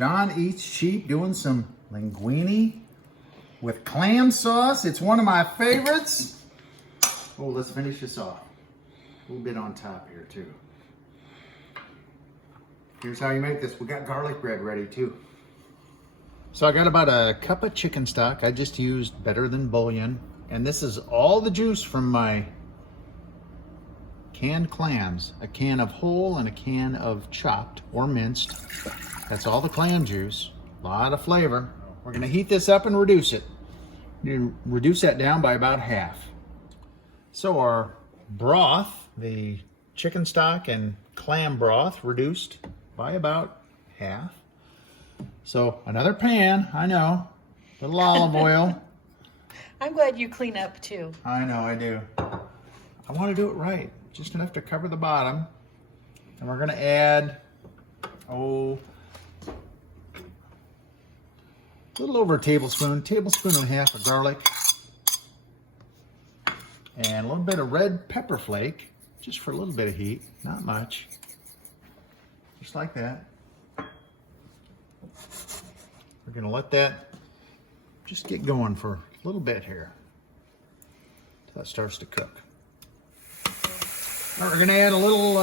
John Eats Cheap doing some linguine with clam sauce. It's one of my favorites. Oh, let's finish this off. A little bit on top here too. Here's how you make this. We got garlic bread ready too. So I got about a cup of chicken stock. I just used Better Than Bouillon. And this is all the juice from my canned clams. A can of whole and a can of chopped or minced. That's all the clam juice. A lot of flavor. We're gonna heat this up and reduce it. You reduce that down by about half. So our broth, the chicken stock and clam broth, reduced by about half. So another pan, I know, a little olive oil. I'm glad you clean up too. I know, I do. I want to do it right, just enough to cover the bottom. And we're gonna add, a little over a tablespoon and a half of garlic, and a little bit of red pepper flake, just for a little bit of heat, not much. Just like that. We're gonna let that just get going for a little bit here. Till that starts to cook. All right, we're gonna add a little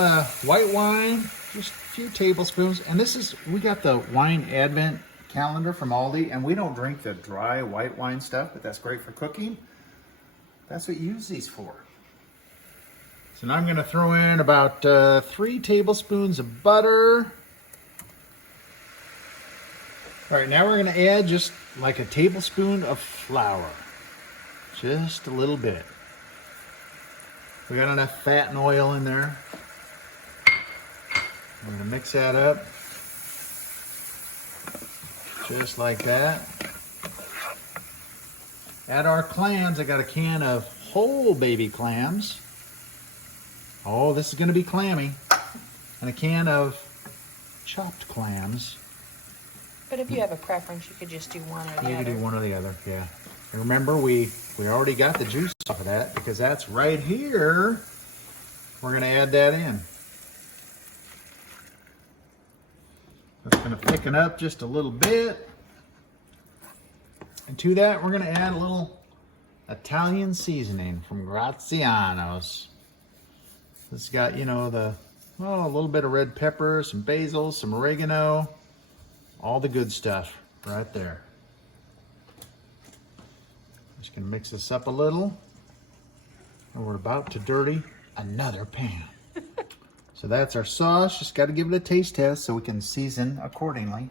white wine, just a few tablespoons. And this is, we got the wine advent calendar from Aldi, and we don't drink the dry white wine stuff, but that's great for cooking. That's what you use these for. So now I'm gonna throw in about 3 tablespoons of butter. All right, now we're gonna add just like a tablespoon of flour. Just a little bit. We got enough fat and oil in there. I'm gonna mix that up. Just like that. Add our clams. I got a can of whole baby clams. Oh, this is gonna be clammy. And a can of chopped clams. But if you have a preference, you could just do one or the other. You can do one or the other, yeah. And remember, we already got the juice off of that because that's right here. We're gonna add that in. That's gonna thicken up just a little bit. And to that, we're gonna add a little Italian seasoning from Graziano's. This has got, you know, a little bit of red pepper, some basil, some oregano, all the good stuff right there. Just gonna mix this up a little. And we're about to dirty another pan. So that's our sauce. Just gotta give it a taste test so we can season accordingly.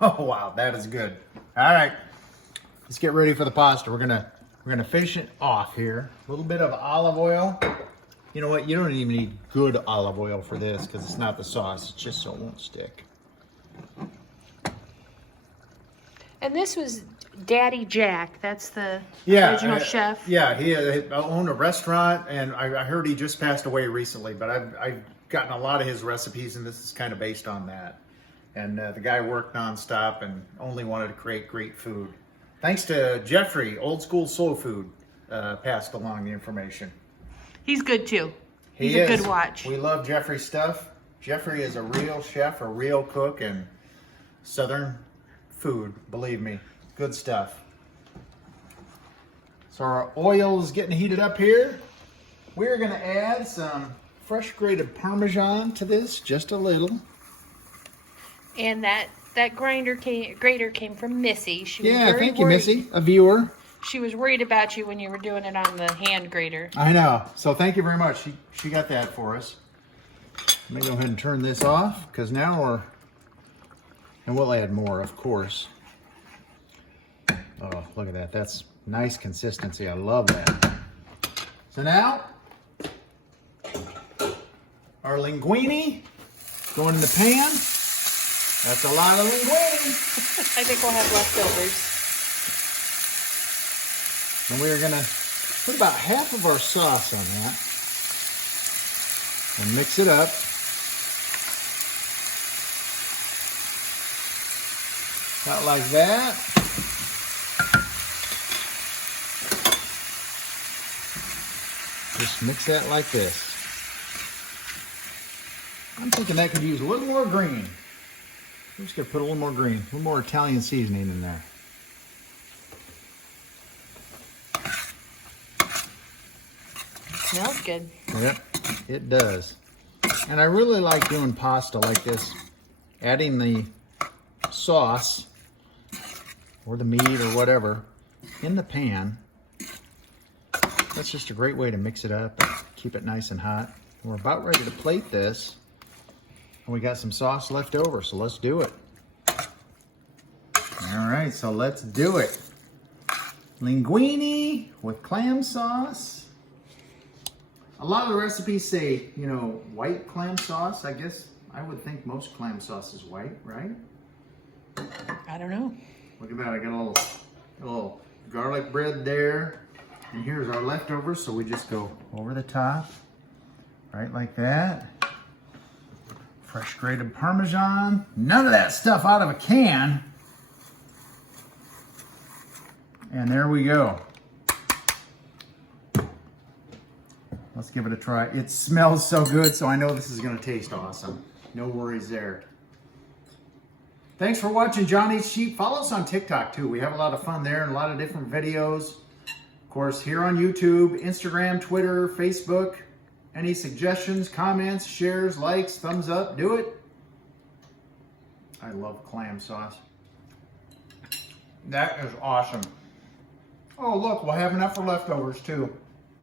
Oh wow, that is good. All right, let's get ready for the pasta. We're gonna finish it off here. A little bit of olive oil. You know what? You don't even need good olive oil for this because it's not the sauce. It's just so it won't stick. And this was Daddy Jack. That's the original chef. Yeah, he owned a restaurant, and I heard he just passed away recently. But I've gotten a lot of his recipes, and this is kind of based on that. And the guy worked nonstop and only wanted to create great food. Thanks to Jeffrey, Old School Soul Food, passed along the information. He's good too. He's a good watch. We love Jeffrey's stuff. Jeffrey is a real chef, a real cook, and Southern food, believe me, good stuff. So our oil is getting heated up here. We're gonna add some fresh grated Parmesan to this, just a little. And that grater came from Missy. She was thank you, Missy, a viewer. She was worried about you when you were doing it on the hand grater. I know. So thank you very much. She got that for us. Let me go ahead and turn this off because now and we'll add more, of course. Oh, look at that. That's nice consistency. I love that. So now, our linguine going in the pan. That's a lot of linguine. I think we'll have leftovers. And we're gonna put about half of our sauce on that and mix it up. About like that. Just mix that like this. I'm thinking that could use a little more green. I'm just gonna put a little more green, a little more Italian seasoning in there. Smells good. Yep, it does. And I really like doing pasta like this, adding the sauce or the meat or whatever in the pan. That's just a great way to mix it up and keep it nice and hot. We're about ready to plate this. And we got some sauce left over, so let's do it. All right, so let's do it. Linguine with clam sauce. A lot of the recipes say, you know, white clam sauce. I guess I would think most clam sauce is white, right? I don't know. Look at that, I got a little garlic bread there. And here's our leftovers, so we just go over the top, right like that. Fresh grated Parmesan. None of that stuff out of a can. And there we go. Let's give it a try. It smells so good, so I know this is gonna taste awesome. No worries there. Thanks for watching Johnny's Sheep. Follow us on TikTok too. We have a lot of fun there and a lot of different videos. Of course, here on YouTube, Instagram, Twitter, Facebook. Any suggestions, comments, shares, likes, thumbs up, do it. I love clam sauce. That is awesome. Oh, look, we'll have enough for leftovers too.